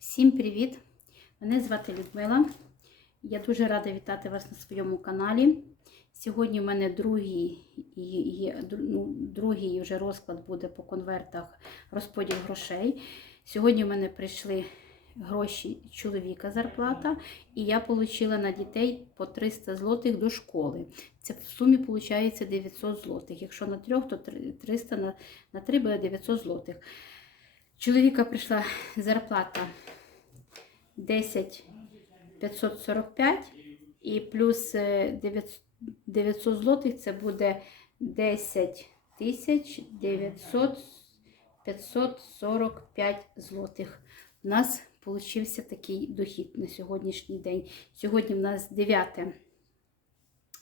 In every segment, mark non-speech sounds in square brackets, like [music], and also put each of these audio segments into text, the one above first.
Всім привіт! Мене звати Людмила. Я дуже рада вітати вас на своєму каналі. Сьогодні в мене другий, ну, другий вже розклад буде по конвертах розподіл грошей. Сьогодні в мене прийшли гроші чоловіка зарплата, і я отримала на дітей по 300 злотих до школи. Це в сумі виходить 900 злотих. Якщо на трьох, то 300 на, на 3 буде 900 злотих. Чоловіка прийшла зарплата 10 545 і плюс е, 900 900 злотих це буде 10 тисяч 900 545 злотих. У нас получився такий дохід на сьогоднішній день. Сьогодні в нас 9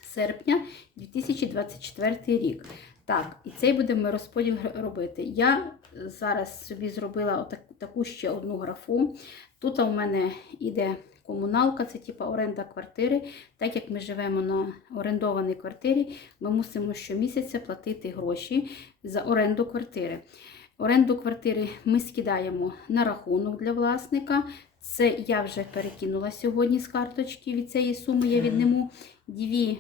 серпня 2024 рік. Так, і цей будемо розподіл робити. Я зараз собі зробила таку ще одну графу. Тут у мене йде комуналка, це типу оренда квартири. Так як ми живемо на орендованій квартирі, ми мусимо щомісяця платити гроші за оренду квартири. Оренду квартири ми скидаємо на рахунок для власника. Це я вже перекинула сьогодні з карточки. Від цієї суми я відниму 2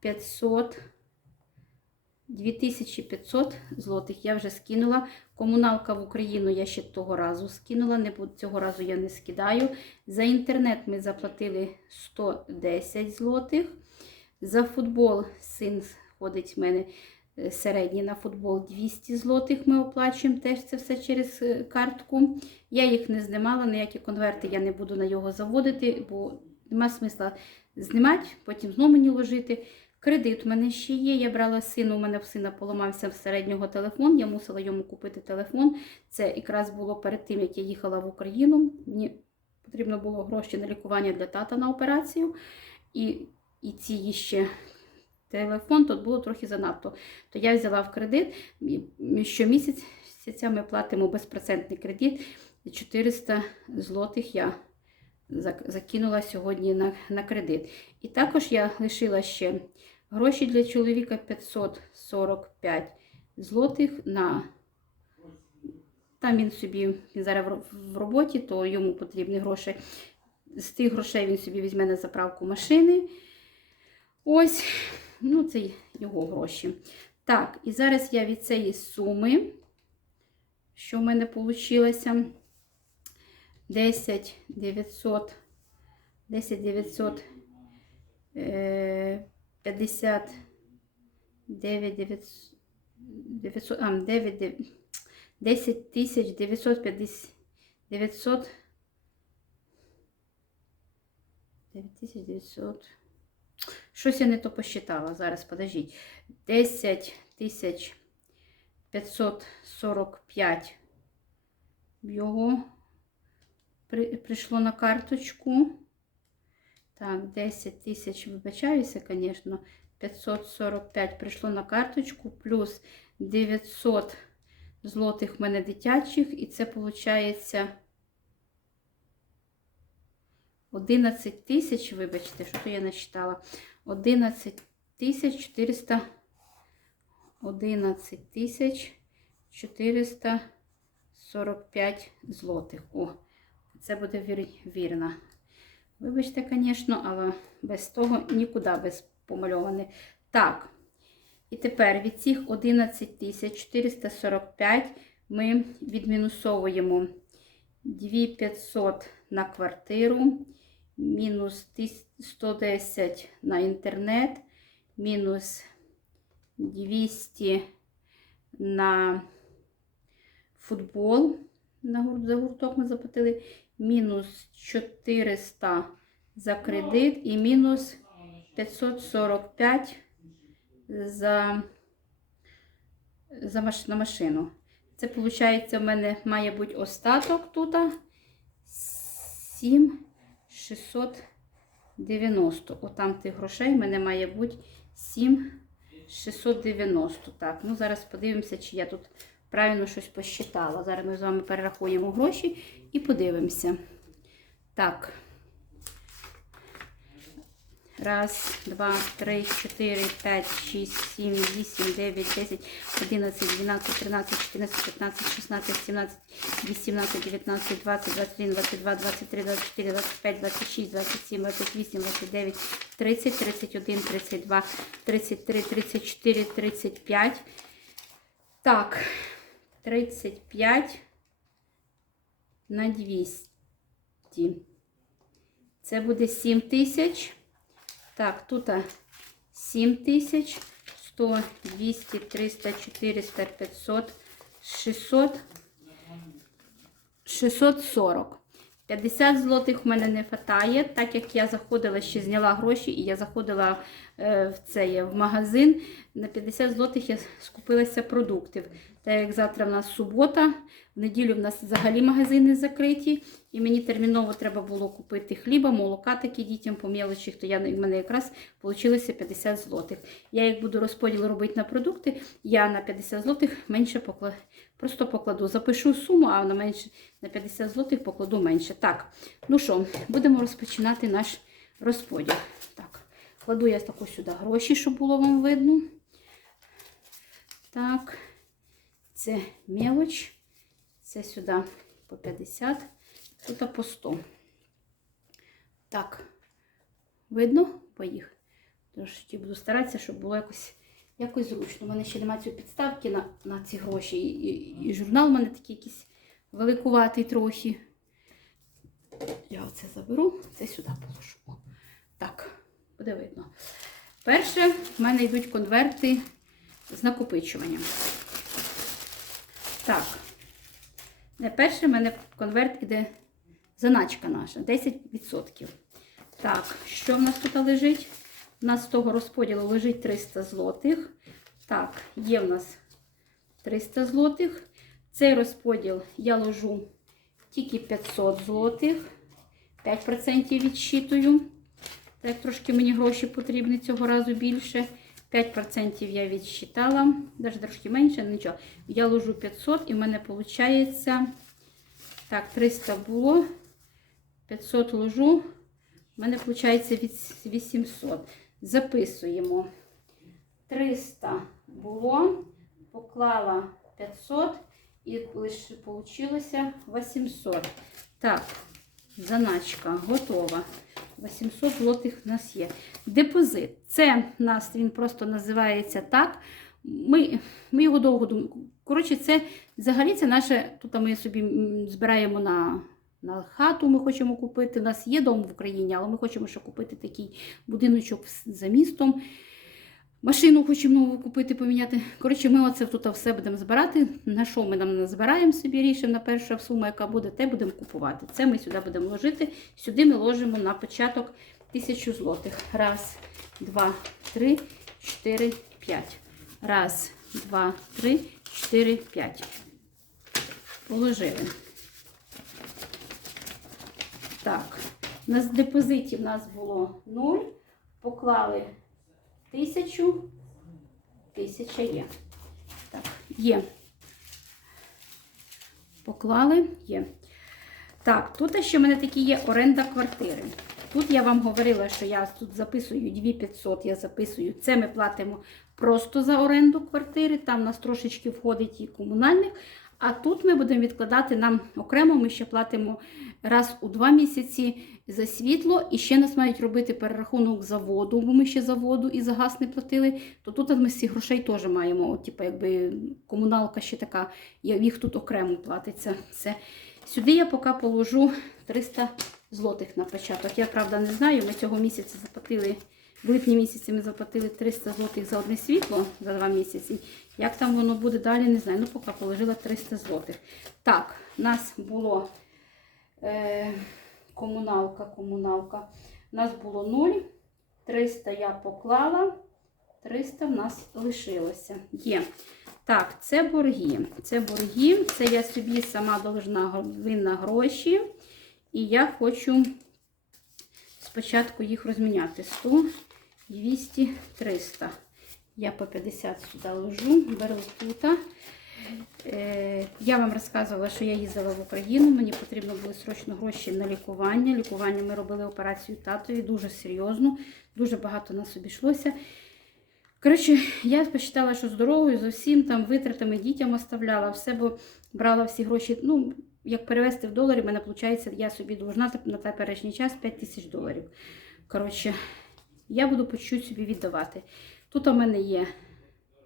500 2500 злотих я вже скинула. Комуналка в Україну я ще того разу скинула, не буду, цього разу я не скидаю. За інтернет ми заплатили 110 злотих. За футбол син ходить в мене е, середній на футбол 200 злотих ми оплачуємо теж це все через е, картку. Я їх не знімала, ніякі конверти я не буду на його заводити, бо нема смисла знімати, потім знову мені ложити. Кредит у мене ще є. Я брала сину, у мене в сина поламався в середнього телефон. Я мусила йому купити телефон. Це якраз було перед тим, як я їхала в Україну. Мені потрібно було гроші на лікування для тата на операцію. І, і ці ще телефон тут було трохи занадто. То я взяла в кредит. Щомісяця ми платимо безпроцентний кредит. 400 злотих я закинула сьогодні на, на кредит. І також я лишила ще гроші для чоловіка 545 злотих на. Там він собі, він зараз в роботі, то йому потрібні гроші. З тих грошей він собі візьме на заправку машини. Ось, ну, це його гроші. Так, і зараз я від цієї суми, що в мене вийшло, 10 900, 10 900 е, 50 9 900, 900 а, 9, 9 10 тисяч 950 900 9900 Щось я не то посчитала. Зараз, подождіть. 10 тисяч 545 його при, прийшло на карточку. Так, 10 тисяч, вибачаюся, звісно, 545 прийшло на карточку, плюс 900 злотих в мене дитячих, і це виходить 11 тисяч, вибачте, що я не читала. 11 тисяч 400, 11 тисяч 445 злотих. О, це буде вір- вірно. Вибачте, звісно, але без того нікуди без помальоване. Так, і тепер від цих 11 445 ми відмінусовуємо 2500 на квартиру, мінус 110 на інтернет, мінус 200 на футбол. На гур- за гурток ми заплатили мінус 400 за кредит і мінус 545 за, за маш, на машину. Це виходить, в мене має бути остаток тут 7 690. Отам тих грошей в мене має бути 7 690. Так, ну зараз подивимося, чи я тут правильно щось посчитала. Зараз ми з вами перерахуємо гроші і подивимося. Так. Раз, два, три, чотири, п'ять, шість, сім, вісім, дев'ять, десять, одинадцять, дванадцять, тринадцять, чотирнадцять, п'ятнадцять, шістнадцять, сімнадцять, вісімнадцять, дев'ятнадцять, двадцять, двадцять один, двадцять два, двадцять три, двадцять чотири, двадцять п'ять, двадцять шість, двадцять сім, двадцять вісім, двадцять дев'ять, тридцять, тридцять один, тридцять два, тридцять три, тридцять чотири, тридцять п'ять. Так, 35 на 200. Це буде 7 тисяч. Так, тут 7 тисяч, 100, 200, 300, 400, 500, 600, 640. 50 злотих в мене не вистачає, так як я заходила, ще зняла гроші, і я заходила е, в цей в магазин. На 50 злотих я скупилася продуктів. Так як завтра в нас субота, в неділю в нас взагалі магазини закриті, і мені терміново треба було купити хліба, молока такі дітям по мелочі, то я в мене якраз вийшло 50 злотих. Я як буду розподіл робити на продукти, я на 50 злотих менше покладу. Просто покладу, запишу суму, а на менше на 50 злотих покладу менше. Так, ну що, будемо розпочинати наш розподіл. Так, кладу я таку сюди гроші, щоб було вам видно. Так, це мелоч. Це сюди по 50, тут по 100. Так, видно по їх? Трошки буду старатися, щоб було якось якось зручно. У мене ще немає цієї підставки на на ці гроші. І, і, і журнал у мене такий якийсь великуватий трохи. Я оце заберу, це сюди положу. Так, буде видно. Перше, в мене йдуть конверти з накопичуванням. Так, не перше, в мене конверт іде заначка наша, 10%. Так, що в нас тут лежить? У нас з того розподілу лежить 300 злотих. Так, є в нас 300 злотих. Цей розподіл я ложу тільки 500 злотих. 5% відщитую. Так, трошки мені гроші потрібні цього разу більше. 5% я відсчитала, навіть трошки менше, нічого. Я ложу 500 і в мене виходить, так, 300 було, 500 ложу, в мене виходить 800. Записуємо. 300 було, поклала 500 і лише вийшло 800. Так, заначка готова. 800 злотих в нас є. Депозит. Це в нас він просто називається так. Ми ми його довго думаємо. Коротше, це взагалі це наше. Тут ми собі збираємо на на хату, ми хочемо купити. У нас є дом в Україні, але ми хочемо ще купити такий будиночок за містом. Машину хочемо нову купити, поміняти. Коротше, ми оце тут все будемо збирати. На що ми нам збираємо собі рішимо на перша сума, яка буде, те будемо купувати. Це ми сюди будемо ложити. Сюди ми ложимо на початок тисячу злотих. Раз, два, три, чотири, п'ять. Раз, два, три, чотири, п'ять. Положили. Так, на депозиті в нас було 0. Поклали тисячу, тисяча є. Так, є. Поклали, є. Так, тут ще в мене такі є оренда квартири. Тут я вам говорила, що я тут записую 2500, я записую. Це ми платимо просто за оренду квартири. Там нас трошечки входить і комунальних. А тут ми будемо відкладати нам окремо, ми ще платимо раз у два місяці за світло, і ще нас мають робити перерахунок за воду, бо ми ще за воду і за газ не платили. То тут ми з цих грошей теж маємо. От, типу, якби комуналка ще така, їх тут окремо платиться. Це. Сюди я поки положу 300 злотих на початок. Я правда не знаю, ми цього місяця заплатили. В липні місяці ми заплатили 300 злотих за одне світло за два місяці. Як там воно буде далі, не знаю. Ну, поки положила 300 злотих. Так, нас було комуналка, комуналка. У нас було 0. 300 я поклала, 300 в нас лишилося. Є. Так, це борги. Це борги. Це я собі сама должна винна гроші. І я хочу спочатку їх розміняти. 100, 200, 300. Я по 50 сюди ложу, беру тут. Е, Я вам розказувала, що я їздила в Україну. Мені потрібно були срочно гроші на лікування. Лікування ми робили операцію татові дуже серйозно, дуже багато нас обійшлося. Коротше, я посчитала, що з дорогою, з усім там витратами дітям оставляла, все, бо брала всі гроші. Ну, як перевести в доларі, мене виходить, я собі должна на теперішній час 5 тисяч доларів. Коротше, я буду по чуть собі віддавати. Тут у мене є.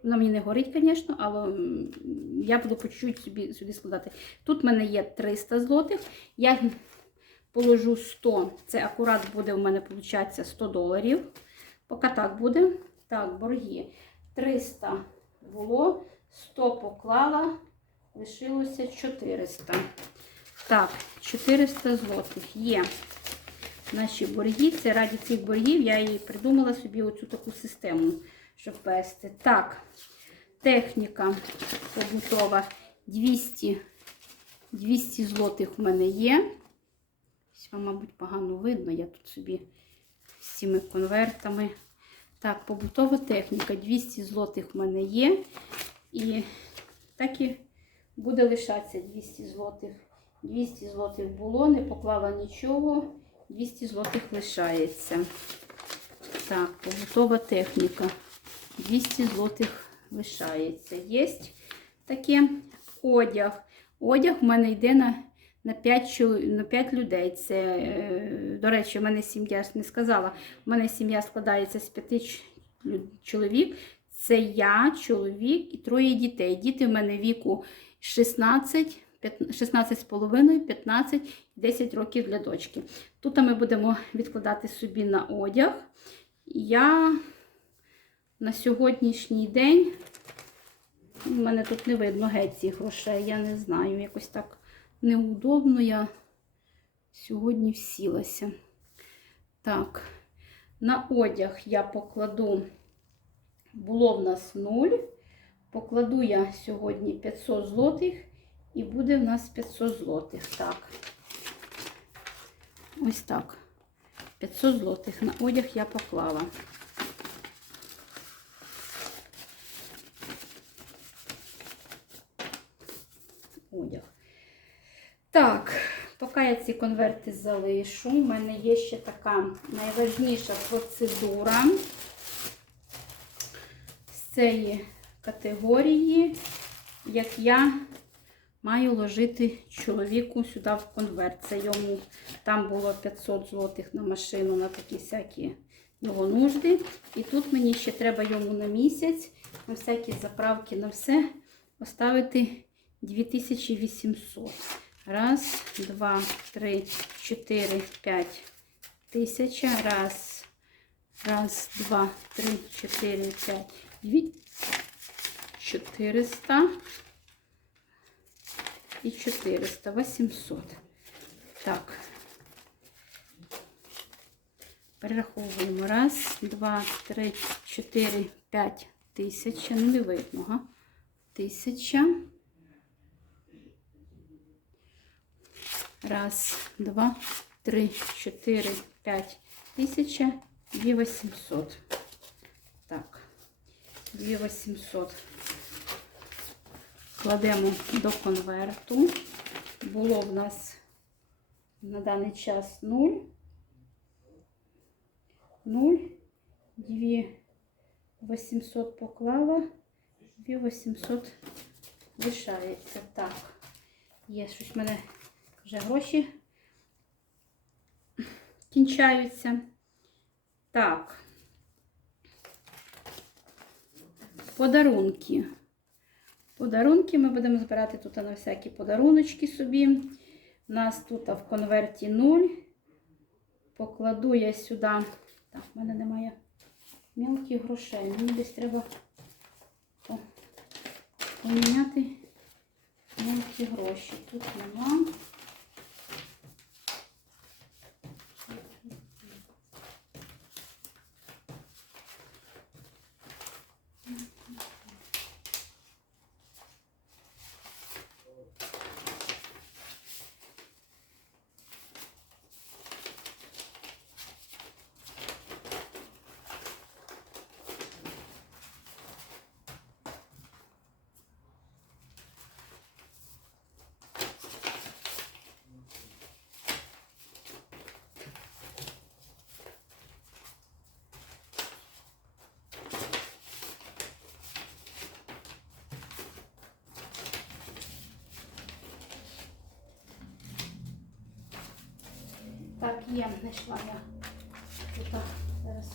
Вона мені не горить, звісно, але я буду по чуть собі складати. Тут в мене є 300 злотих. Я положу 100. Це акурат буде у мене, виходить, 100 доларів. Поки так буде. Так, борги. 300 було, 100 поклала, лишилося 400. Так, 400 злотих є. Наші борги. Це раді цих боргів я і придумала собі оцю таку систему, щоб вести. Так, техніка побутова 200, 200 злотих в мене є. Вам, мабуть, погано видно. Я тут собі з цими конвертами. Так, побутова техніка 200 злотих в мене є. І так і буде лишатися 200 злотих. 200 злотих було, не поклала нічого. 200 злотих лишається. Так, побутова техніка. 200 злотих лишається. Є таке одяг. Одяг в мене йде на, на, 5, на 5 людей. Це, е, до речі, в мене сім'я не сказала. У мене сім'я складається з 5 чоловік. Це я, чоловік і троє дітей. Діти в мене віку 16, 16 з половиною, 15, 10 років для дочки. Тут ми будемо відкладати собі на одяг. Я на сьогоднішній день, у мене тут не видно геть цих грошей, я не знаю, якось так неудобно я сьогодні всілася. Так, на одяг я покладу, було в нас 0. Покладу я сьогодні 500 злотих і буде в нас 500 злотих. Так. Ось так. 500 злотих на одяг я поклала. Одяг. Так, поки я ці конверти залишу, у мене є ще така найважніша процедура з цієї категорії, як я маю ложити чоловіку сюди в конверт. Це йому там було 500 злотих на машину, на такі всякі його нужди. І тут мені ще треба йому на місяць, на всякі заправки, на все поставити 2800. Раз, два, три, чотири, п'ять тисяча. Раз, раз, два, три, чотири, п'ять. 400 і 400, 800. Так. Перераховуємо. Раз, два, три, чотири, п'ять тисяча. Ну, не видно, га? Тисяча. Раз, два, три, чотири, п'ять тисяча. Дві 800. Так. 2800 кладемо до конверту. Було в нас на даний час 0. 0. 2800 поклала, 2800 лишається. Так, є щось в мене вже гроші кінчаються. Так. Подарунки. Подарунки ми будемо збирати тут на всякі подаруночки собі. У нас тут в конверті 0. Покладу я сюди. Так, в мене немає мілких грошей. Мені десь треба поміняти мілкі гроші. Тут нема. Так, є, знайшла я. Тут, зараз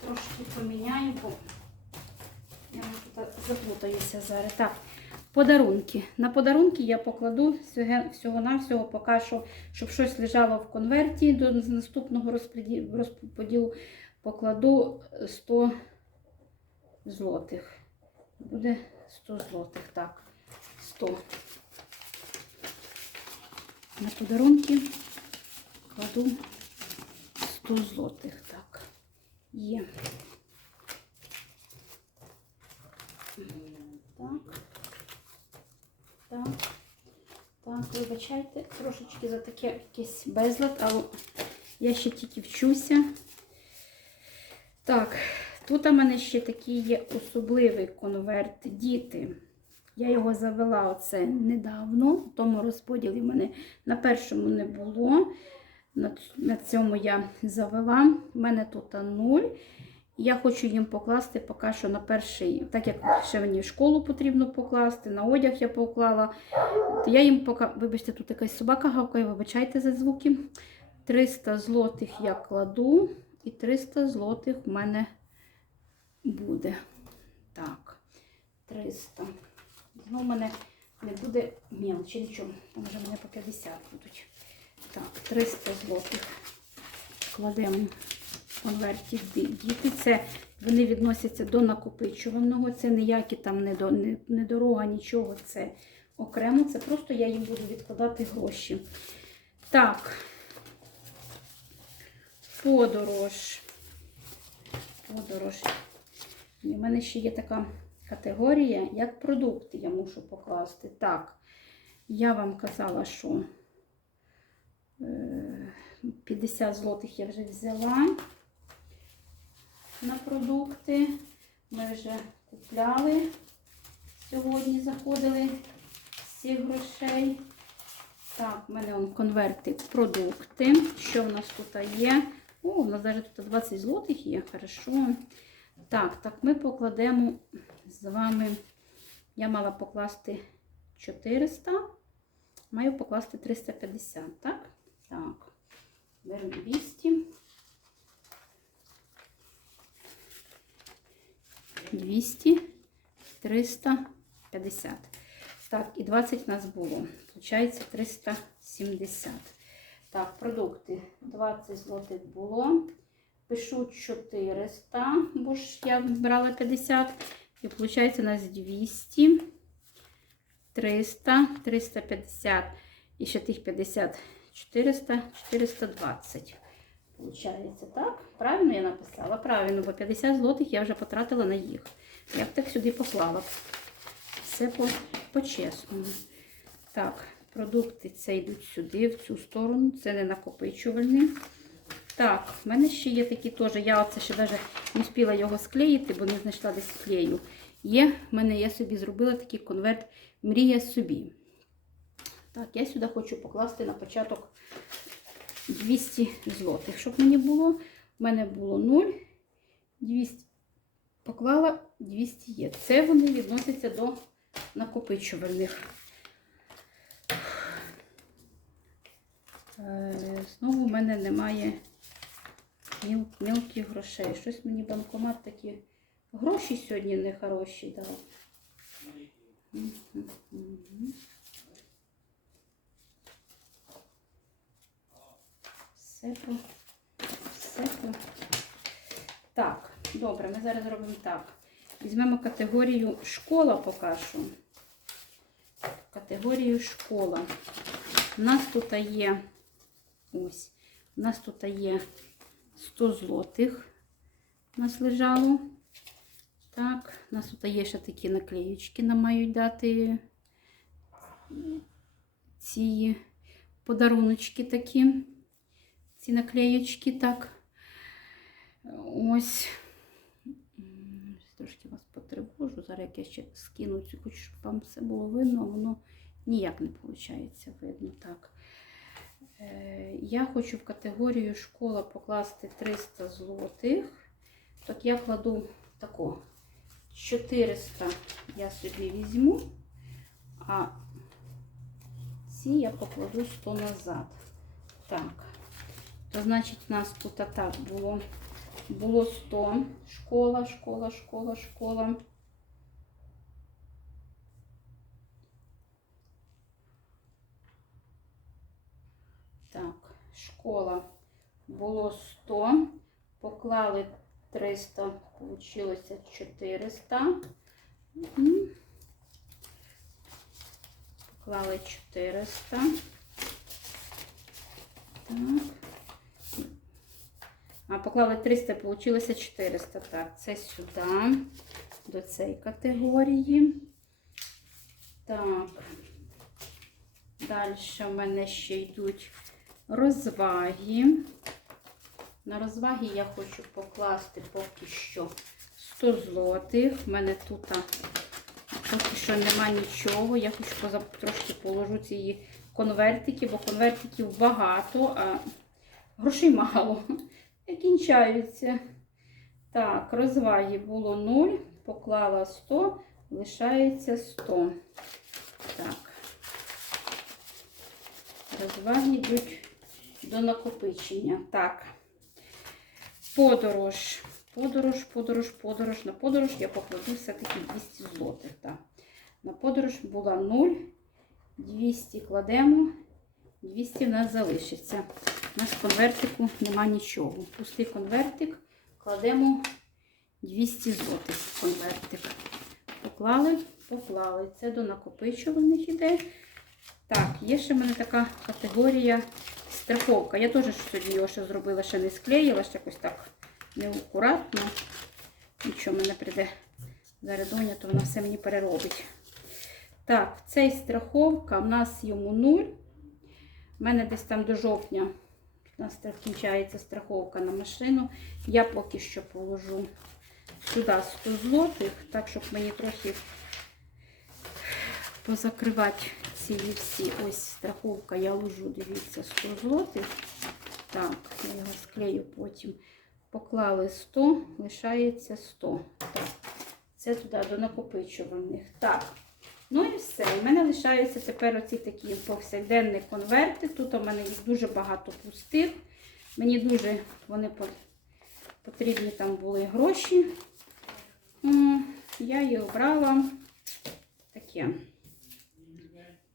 трошки поміняю, бо я тут заплутаюся зараз. Так, подарунки. На подарунки я покладу всього- всього-навсього поки що, щоб щось лежало в конверті до наступного розподілу, покладу 100 злотих. Буде 100 злотих, так, 100. На подарунки кладу 100 злотих. Так, є. Так. Так. Так, вибачайте, трошечки за таке якийсь безлад, але я ще тільки вчуся. Так, тут у мене ще такий є особливий конверт діти. Я його завела оце недавно, в тому розподілі в мене на першому не було. На, цьому я завела. У мене тут 0. Я хочу їм покласти поки що на перший, так як ще мені в школу потрібно покласти, на одяг я поклала. Я їм поки, вибачте, тут якась собака гавкає, вибачайте за звуки. 300 злотих я кладу, і 300 злотих в мене буде. Так, 300. Знову в мене не буде мелочі, нічого. Там вже в мене по 50 будуть. Так, 300 злотих кладемо в конверті діти. Це вони відносяться до накопичуваного. Це ніякі там не, до, не, не дорога, нічого. Це окремо. Це просто я їм буду відкладати гроші. Так. Подорож. Подорож. І в мене ще є така категорія, як продукти я мушу покласти. Так, я вам казала, що е, 50 злотих я вже взяла на продукти. Ми вже купляли. Сьогодні заходили цих грошей. Так, в мене он конверти продукти. Що в нас тут є? О, у нас навіть тут 20 злотих є, хорошо. Так, так, ми покладемо з вами. Я мала покласти 400, маю покласти 350, так? Так, беремо 200. 200, 350. Так, і 20 у нас було. Получається 370. Так, продукти 20 злотих було. Пишу 400, бо ж я брала 50. І виходить у нас 200, 300, 350 і ще тих 50, 400, 420. Получається, так? Правильно я написала? Правильно, бо 50 злотих я вже потратила на їх. Я б так сюди поклала. Все по- по-чесному. так, продукти це йдуть сюди, в цю сторону. Це не накопичувальні. Так, в мене ще є такі теж. Я оце ще навіть не встигла його склеїти, бо не знайшла десь клею. Є, в мене я собі зробила такий конверт Мрія собі. Так, я сюди хочу покласти на початок 200 злотих. Щоб мені було, в мене було 0, 200 поклала, 200 є. Це вони відносяться до накопичувальних. Е, Знову в мене немає міл, мілких грошей. Щось мені банкомат такі гроші сьогодні нехороші дав. Все по, все по. Так, добре, ми зараз зробимо так. Візьмемо категорію школа покажу. Категорію школа. У нас тут є ось, у нас тут є 100 злотих. У нас лежало. Так, у нас тут є ще такі наклеючки, нам мають дати ці подаруночки такі. Ці наклеючки, так. Ось. Трошки вас потривожу. Зараз як я ще скину цю, щоб вам все було видно, воно ніяк не виходить видно так. Е, Я хочу в категорію школа покласти 300 злотих. Так я кладу тако 400 я собі візьму, а ці я покладу 100 назад. Так. То значить, у нас тут так було, було 100. Школа, школа, школа, школа. Так, школа було 100, поклали 300, получилося 400. Поклали 400. Так. А, поклали 300, получилося 400. Так, це сюди, до цієї категорії. Так. Далі в мене ще йдуть розваги. На розваги я хочу покласти поки що 100 злотих. У мене тут поки що нема нічого. Я хочу трошки положу ці конвертики, бо конвертиків багато, а грошей мало. [laughs] І кінчаються. Так, розваги було 0, поклала 100, лишається 100. Так. Розваги йдуть до накопичення. Так. Подорож. Подорож, подорож, подорож. На подорож я покладу все-таки 200 злотих. Так. На подорож була 0. 200 кладемо. 200 в нас залишиться. У нас в конвертику нема нічого. Пустий конвертик. Кладемо 200 злотих в конвертик. Поклали, поклали. Це до накопичуваних іде. Так, є ще в мене така категорія страховка. Я теж сьогодні його ще зробила, ще не склеїла, ще якось так неакуратно. Нічого, мене прийде зараз то вона все мені переробить. Так, цей страховка, в нас йому 0. У мене десь там до жовтня у нас кінчається страховка на машину. Я поки що положу сюди 100 злотих, так, щоб мені трохи позакривати ці всі. Ось страховка, я ложу, дивіться, 100 злотих. Так, я його склею потім. Поклали 100, лишається 100. Так, це туди до накопичуваних. Так, ну і все. У мене лишаються тепер оці такі повсякденні конверти. Тут у мене їх дуже багато пустих. Мені дуже вони потрібні там були гроші. Я їх брала таке.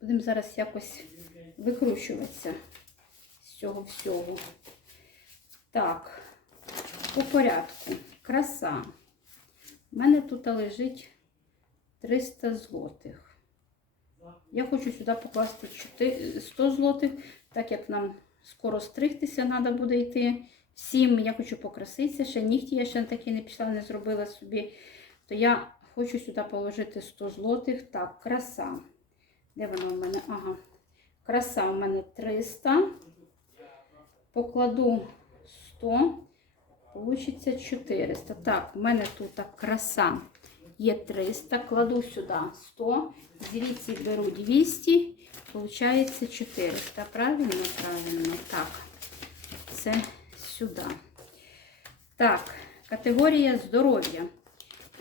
Будемо зараз якось викручуватися з цього всього. Так, по порядку. Краса. У мене тут лежить 300 злотих. Я хочу сюди покласти 100 злотих, так як нам скоро стригтися треба буде йти. Всім я хочу покраситися. Ще нігті я ще такі не пішла, не зробила собі. То я хочу сюди положити 100 злотих. Так, краса. Де вона у мене? Ага. Краса у мене 300. Покладу 100. Получиться 400. Так, у мене тут краса є 300. Кладу сюди 100. Звідси беру 200. Получається 400. Правильно? Правильно. Так. Це сюди. Так, категорія здоров'я.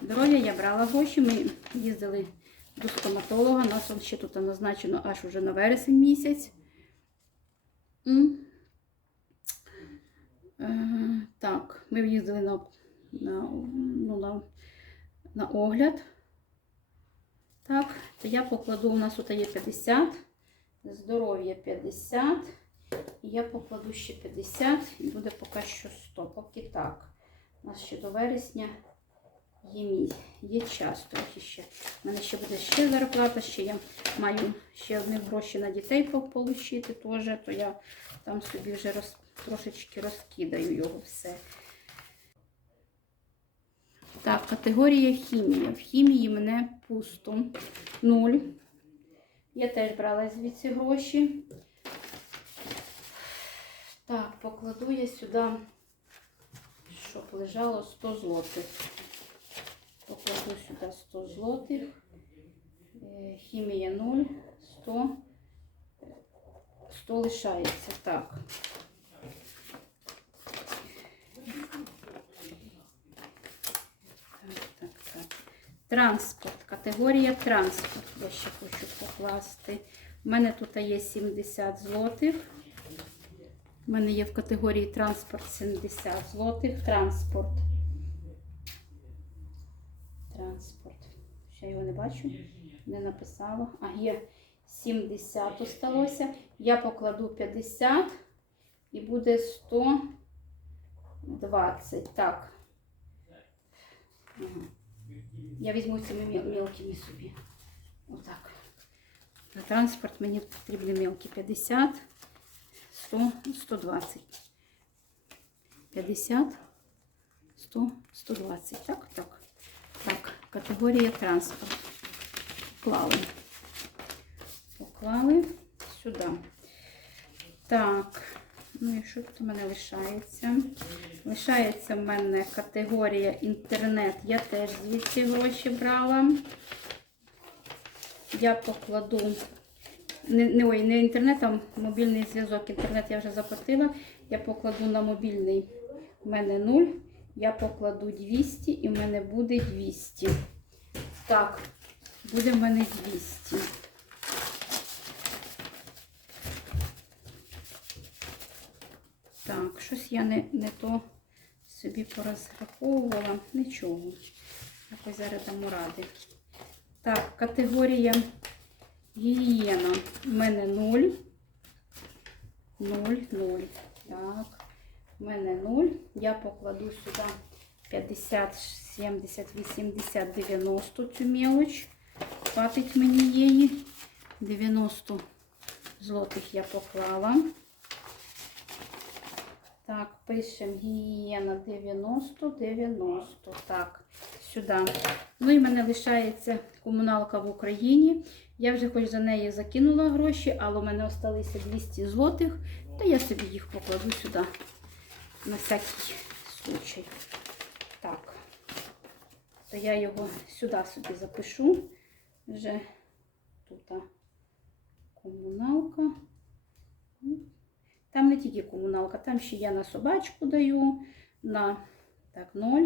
Здоров'я я брала гроші. Ми їздили до стоматолога. Нас он ще тут назначено аж уже на вересень місяць. Е, Так, ми їздили на, на, ну, на, на огляд. Так, то я покладу, у нас тут є 50, здоров'я 50. І я покладу ще 50 і буде поки що 100. Поки так. У нас ще до вересня є, мій, є час трохи ще. У мене ще буде ще зарплата, ще я маю ще одні гроші на дітей по- получити теж, то я там собі вже роз, трошечки розкидаю його все. Так, категорія хімія. В хімії мене пусто. Нуль. Я теж брала звідси гроші. Так, покладу я сюди, щоб лежало 100 злотих. Покладу сюди 100 злотих. Е, Хімія 0, 100. 100 лишається. Так. Транспорт. Категорія транспорт. Я ще хочу покласти. У мене тут є 70 злотих. У мене є в категорії транспорт 70 злотих. Транспорт. Ще його не бачу. Не написала. А є 70 осталося. Я покладу 50 і буде 120. Так. Ага. Я візьму цими мілкими собі. Отак. На транспорт мені потрібні мілкі 50, 100, 120. 50, 100, 120. Так, так. Категорія транспорт. Поклали. Поклали сюди. Так, ну і що тут у мене лишається? Лишається в мене категорія інтернет. Я теж звідси гроші брала. Я покладу не, не, ой, не інтернет, а мобільний зв'язок. Інтернет я вже заплатила. Я покладу на мобільний в мене 0. Я покладу 200 і в мене буде 200. Так, буде в мене 200. Так, щось я не, не то собі порозраховувала. Нічого. Якось зараз дамо ради. Так, категорія гігієна. У мене 0. 0, 0. Так, у мене 0. Я покладу сюди 50, 70, 80, 90 цю мелоч. Хватить мені її. 90 злотих я поклала. Так, пишемо гігієна 90, 90. Так, сюди. Ну і в мене лишається комуналка в Україні. Я вже хоч за неї закинула гроші, але у мене залишилися 200 злотих, то я собі їх покладу сюди на всякий случай. Так, то я його сюди собі запишу. Вже тут комуналка. Там не тільки комуналка, там ще я на собачку даю, на так, 0,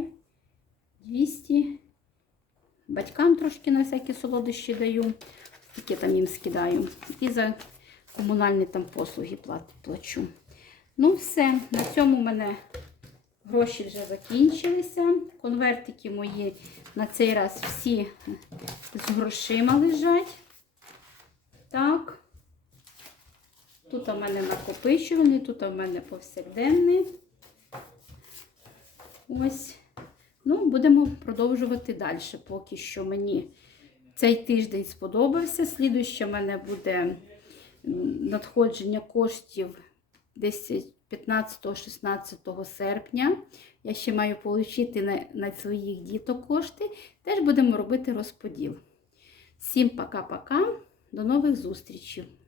200. Батькам трошки на всякі солодощі даю, тільки там їм скидаю. І за комунальні там послуги плачу. Ну, все, на цьому в мене гроші вже закінчилися. Конвертики мої на цей раз всі з грошима лежать. Так. Тут у мене накопичувальний, тут у мене повсякденний. Ось. Ну, будемо продовжувати далі. Поки що мені цей тиждень сподобався. Слідуще в мене буде надходження коштів десь 15-16 серпня. Я ще маю отримати на, на своїх діток кошти. Теж будемо робити розподіл. Всім пока-пока. До нових зустрічей!